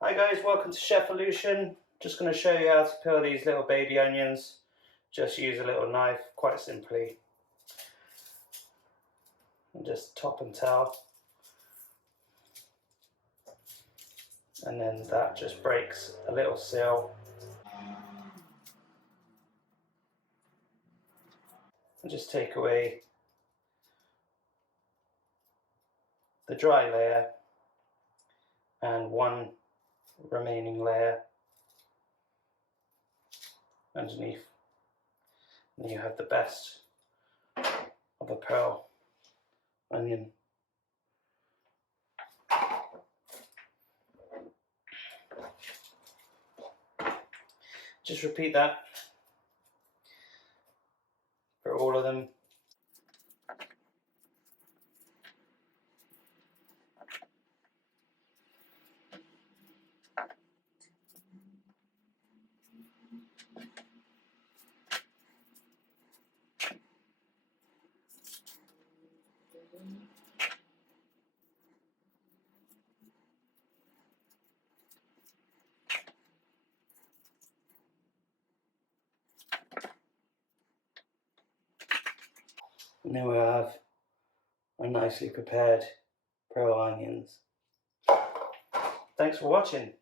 Hi guys, welcome to Chefolution. Just going to show you how to peel these little baby onions. Just use a little knife, quite simply. And just top and tail. And then that just breaks a little seal. And just take away the dry layer and one remaining layer underneath. And you have the best of a pearl onion. Just repeat that for all of them. And then we'll have our nicely prepared pearl onions. Thanks for watching.